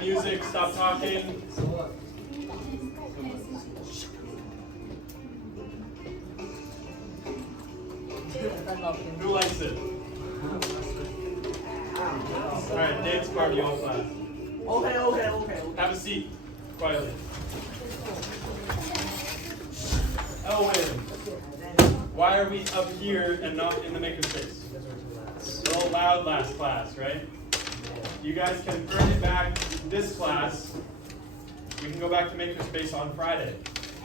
quiet music, stop talking. Who likes it? Alright, dance party all class. Okay. Have a seat, quietly. Elwin, why are we up here and not in the makerspace? It's a little loud last class, right? You guys can earn it back this class. We can go back to makerspace on Friday.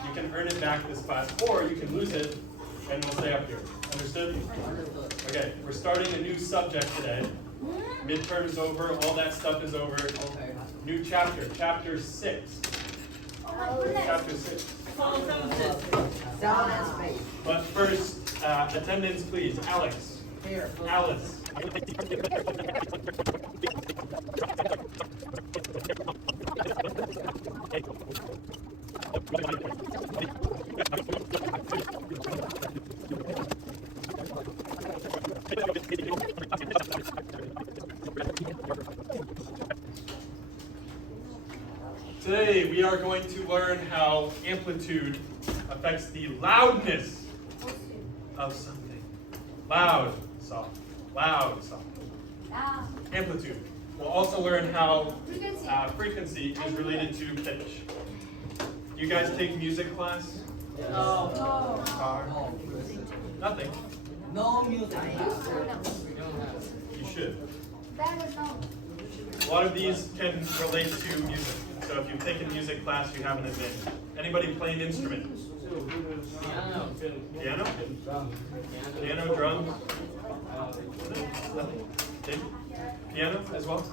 You can earn it back this class, or you can lose it and we'll stay up here. Understood? Okay, we're starting a new subject today. Midterm's over, all that stuff is over. New chapter, chapter 6. Chapter 6. Sound and space. But first, attendance please. Alex. Here. Alice. Today we are going to learn how amplitude affects the loudness of something. Loud, soft. Loud, soft. Amplitude. We'll also learn how frequency is related to pitch. You guys take music class? No. Guitar? Nothing. No music. You should. A lot of these can relate to music. So if you've taken music class, you have an advantage. Anybody play an instrument? Piano? Piano, drums? Nothing? Okay. Piano as well?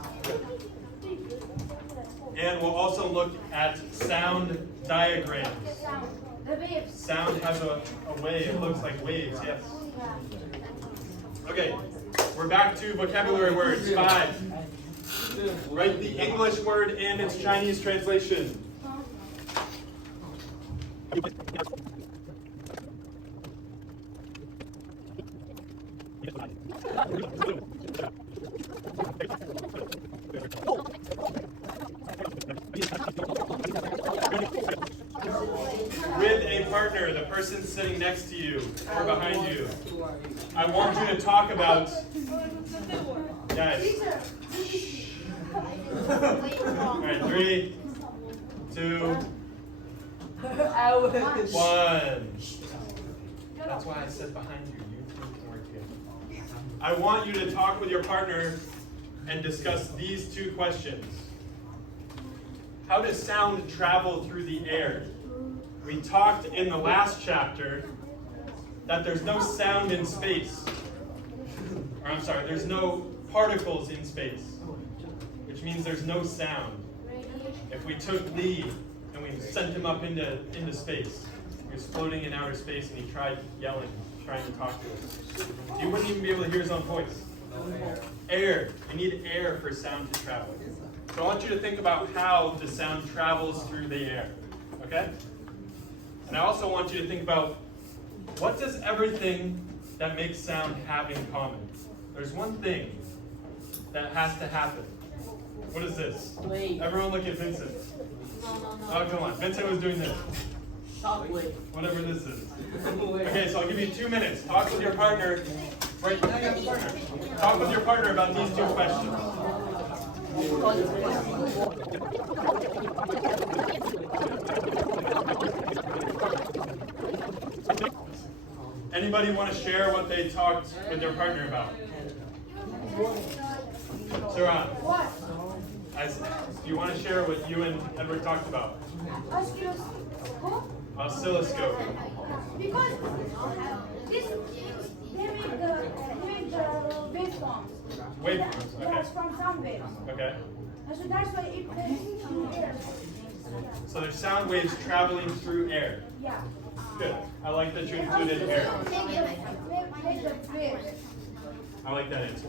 And we'll also look at sound diagrams. Sound has a wave, it looks like waves, yes. Okay, we're back to vocabulary words. 5. Write the English word and its Chinese translation. With a partner, the person sitting next to you or behind you. I want you to talk about, guys. Alright, 3, 2, 1. That's why I said behind you. You two can work together. I want you to talk with your partner and discuss these 2 questions. How does sound travel through the air? We talked in the last chapter that there's no sound in space. Or I'm sorry, there's no particles in space, which means there's no sound. If we took Lee and we sent him up into space, he was floating in outer space and he tried yelling, trying to talk to us, you wouldn't even be able to hear his own voice. Air. You need air for sound to travel. So I want you to think about how the sound travels through the air. Okay? And I also want you to think about, what does everything that makes sound have in common? There's one thing that has to happen. What is this? Wait. Everyone look at Vincent. No. Oh, come on. Vincent was doing this. Chocolate. Whatever this is. Okay, so I'll give you 2 minutes. Talk with your partner. Right now you have a partner. Talk with your partner about these 2 questions. Anybody want to share what they talked with their partner about? Saran, do you want to share what you and Edward talked about? Oscilloscope. Because this they make the waveforms. Waveforms, okay. That's from sound waves. Okay. And so that's why it plays through air. So there's sound waves traveling through air. Yeah. Good. I like that you included air. Make the waves. I like that answer.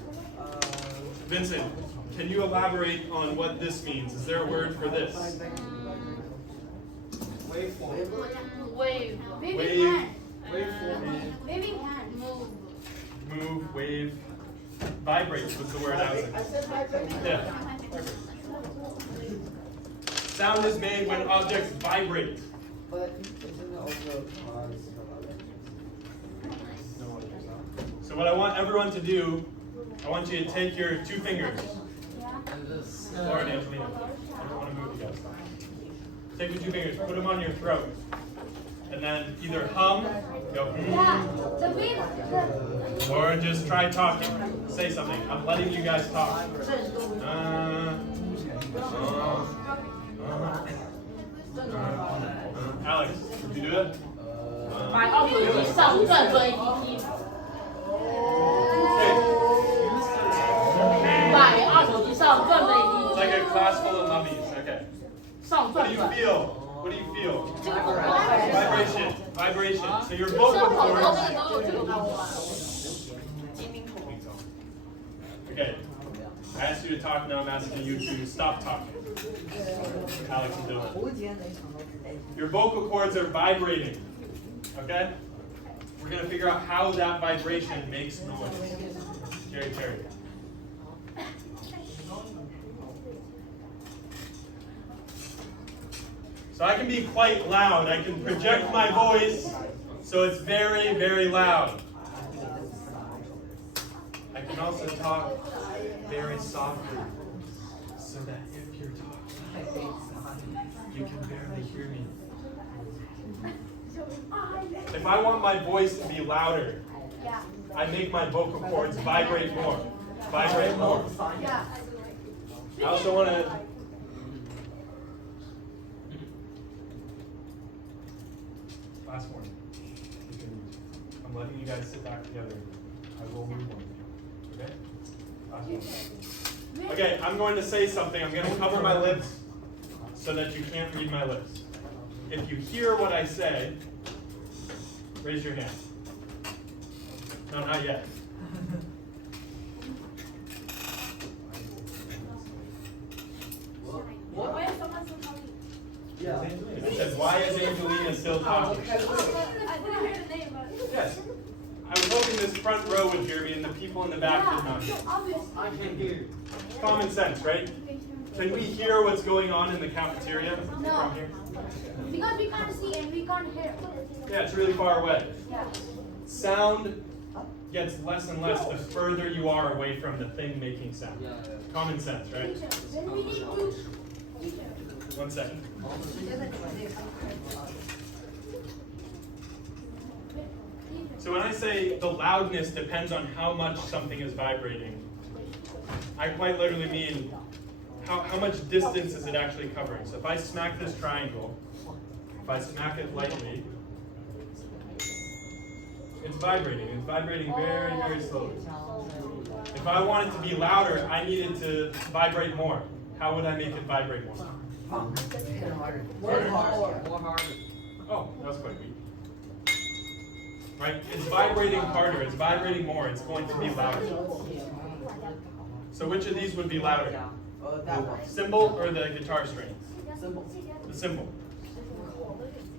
Vincent, can you elaborate on what this means? Is there a word for this? Waveform. Wave. Wave. Waving hand. Move, wave. Vibrate was the word I was I said vibrate. Yeah. Vibrate. Sound is made when objects vibrate. So what I want everyone to do, I want you to take your 2 fingers. Laura and Angelina. I don't want to move you guys. Take your 2 fingers, put them on your throat. And then either hum, go or just try talking. Say something. I'm letting you guys talk. Alex, did you do it? 买二手机上转转 APP， 买二手机上转转 It's like APP， a class full of mummies. Okay. 上 What 转 do you 转。 feel? What do you feel? Vibration. Vibration. So your vocal cords. Okay. I asked you to talk, now I'm asking you to stop talking. Alex and Dylan. Your vocal cords are vibrating. Okay? We're going to figure out how that vibration makes noise. Terry. So I can be quite loud. I can project my voice so it's very, very loud. I can also talk very softly so that if you're talking, you can barely hear me. If I want my voice to be louder, I make my vocal cords vibrate more. Vibrate more. I also want to... Last one. I'm letting you guys sit back together. I will move one. Okay? Last one. Okay, I'm going to say something. I'm going to cover my lips so that you can't read my lips. If you hear what I say, raise your hand. No, not yet. I said, why is Angelina still talking? Yes. I was hoping this front row would hear me and the people in the back did not hear. I can hear you. Common sense, right? Can we hear what's going on in the cafeteria No. from here? Because we can't see and we can't hear. Yeah, it's really far away. Yeah. Sound gets less and less the further you are away from the thing making sound. Common sense, right? When we need to. 1 second. So when I say the loudness depends on how much something is vibrating, I quite literally mean how much distance is it actually covering. So if I smack this triangle, if I smack it lightly, it's vibrating. It's vibrating very, very slowly. If I want it to be louder, I need it to vibrate more. How would I make it vibrate more? More harder. Oh, that was quite weak. Right? It's vibrating harder. It's vibrating more. It's going to be louder. So which of these would be louder? The cymbal or the guitar string? The cymbal.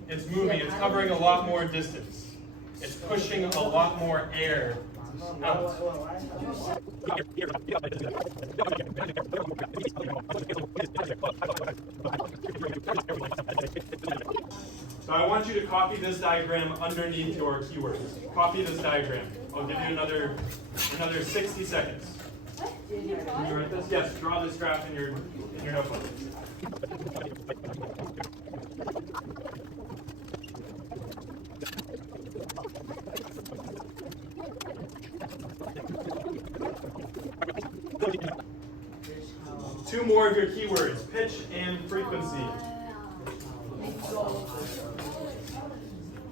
It's moving. It's covering a lot more distance. It's pushing a lot more air out. So I want you to copy this diagram underneath your keywords. Copy this diagram. I'll give you another 60 seconds. Can you write this? Yes, draw this graph in your notebook. Two more of your keywords, pitch and frequency.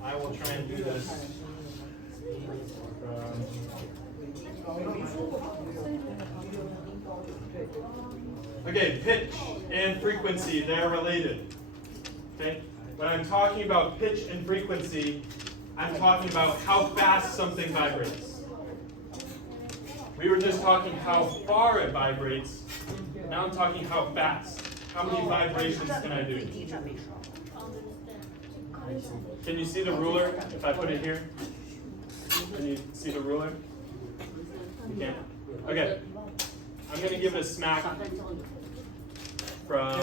I will try and do this. Okay, pitch and frequency, they're related. Okay? When I'm talking about pitch and frequency, I'm talking about how fast something vibrates. We were just talking how far it vibrates. Now I'm talking how fast. How many vibrations can I do? Can you see the ruler if I put it here? Can you see the ruler? You can't? Okay. I'm going to give it a smack from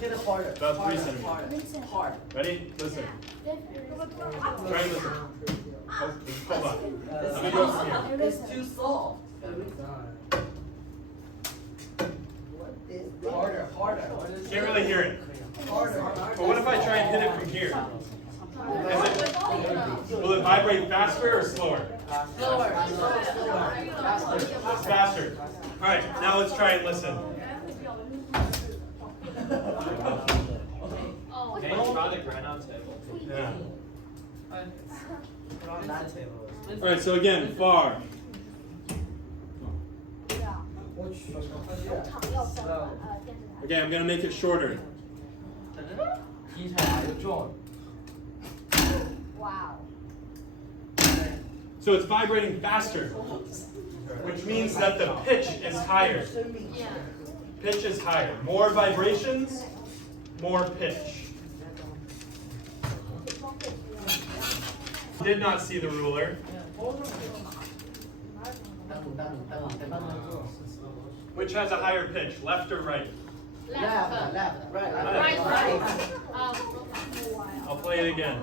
Hit it harder. About 3 centimeters. Hard. Ready? Listen. Definitely. Try and listen. Oh, hold on. Let me go from here. It's too soft. Harder, harder. Can't really hear it. Harder. But what if I try and hit it from here? Will it vibrate faster or slower? Faster. All right, now let's try and listen. Yeah. Put on that table. All right, so again, far. Okay, I'm gonna make it shorter. Wow. So it's vibrating faster, which means that the pitch is higher. Pitch is higher. More vibrations, more pitch. Did not see the ruler. Which has a higher pitch, left or right? Left, right. Right. I'll play it again.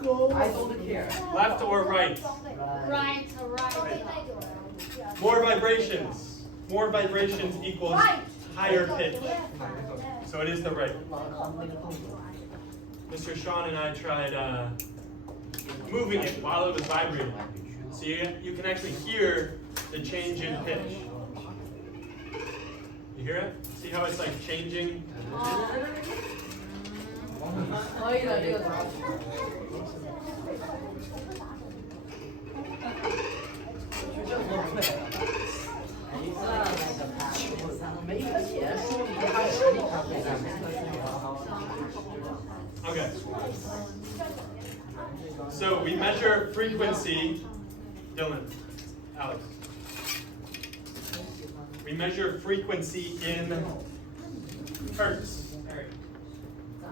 I don't care. Left or right? Right. Right. More vibrations. More vibrations equals higher pitch. So it is the right. Mr. Sean and I tried moving it while it was vibrating. So you can actually hear the change in pitch. You hear it? See how it's like changing? Okay. So we measure frequency. Dylan, Alex. We measure frequency in hertz.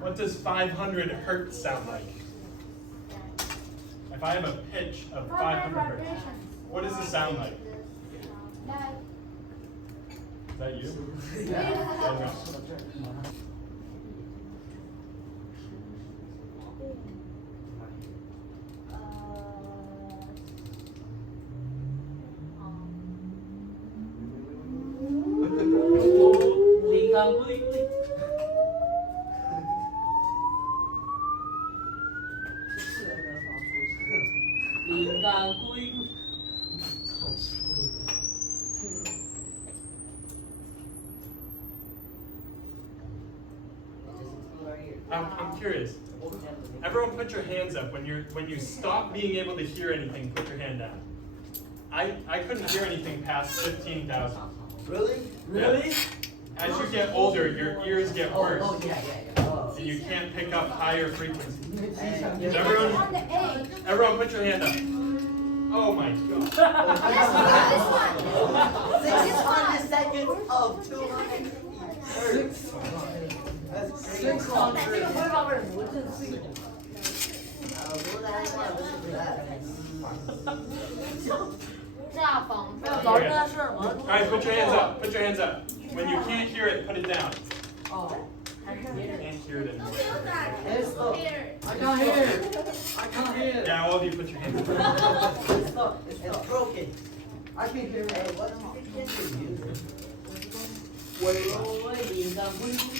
What does 500 hertz sound like? If I have a pitch of 500 hertz, what does it sound like? Is that you? Okay. I'm curious. Everyone put your hands up when you stop being able to hear anything, put your hand down. I couldn't hear anything past 15,000. Really? Really? As you get older, your ears get worse. Oh, yeah. And you can't pick up higher frequencies. And Everyone put your hand up. Oh my god. 600 seconds of 200 hertz. That's crazy. 600. Alright, put your hands up. Put your hands up. When you can't hear it, put it down. You can't hear it anymore. I can't hear it. I can't hear it. Yeah, all of you put your hands up. It's broken. I can hear it. Hey, what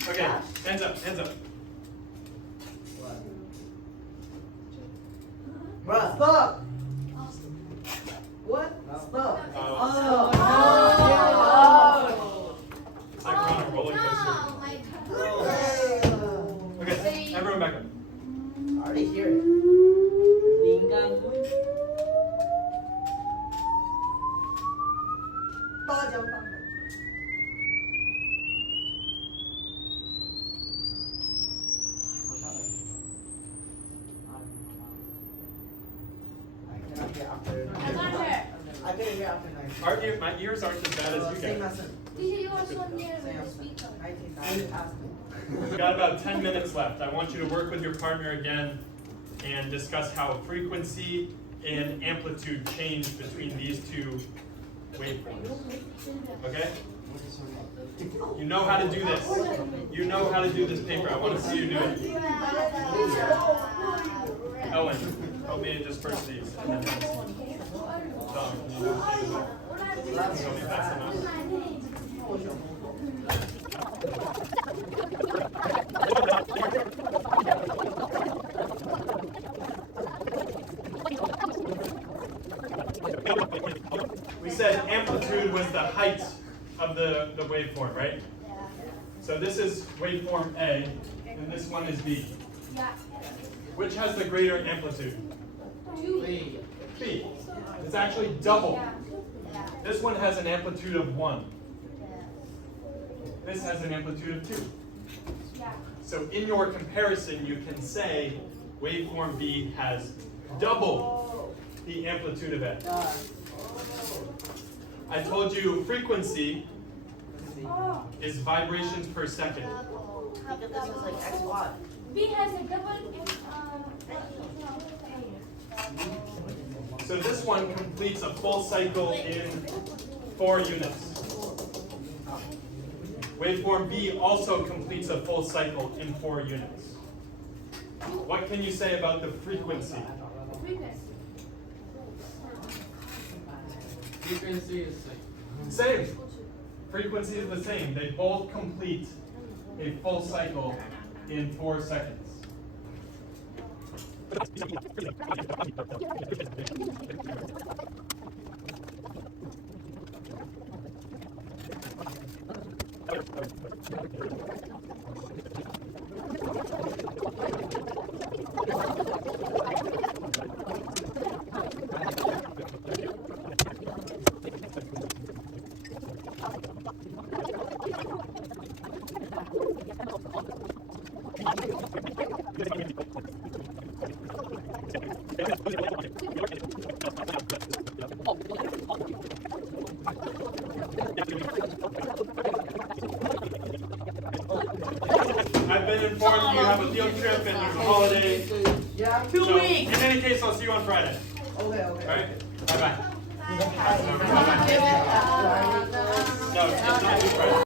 Okay, hands up, hands up. Bruh, stop! What? Stop. It's like we're on a roller coaster. Okay, everyone back up. I already hear it. I can hear after 9. My ears aren't as bad as you guys. Teacher, you are so near with the speaker. We've got about 10 minutes left. I want you to work with your partner again and discuss how frequency and amplitude change between these two waveforms. Okay? You know how to do this. You know how to do this paper. I want to see you do it. Owen, help me disperse these. And then Tom, can you do the same? Show me fast enough. We said amplitude was the height of the waveform, right? So this is waveform A, and this one is B. Which has the greater amplitude? B. B. It's actually double. This one has an amplitude of 1. This has an amplitude of 2. So in your comparison, you can say waveform B has double the amplitude of A. I told you frequency is vibrations per second. This is like X watt. B has a double So this one completes a full cycle in 4 units. Waveform B also completes a full cycle in 4 units. What can you say about the frequency? Frequency is Same. Frequency is the same. They both complete a full cycle in 4 seconds. I've been informed you have a field trip and there's a holiday. Yeah. 2 So, weeks. in any case, I'll see you on Friday. Okay. All right? Bye-bye. Bye. No, it's not Friday.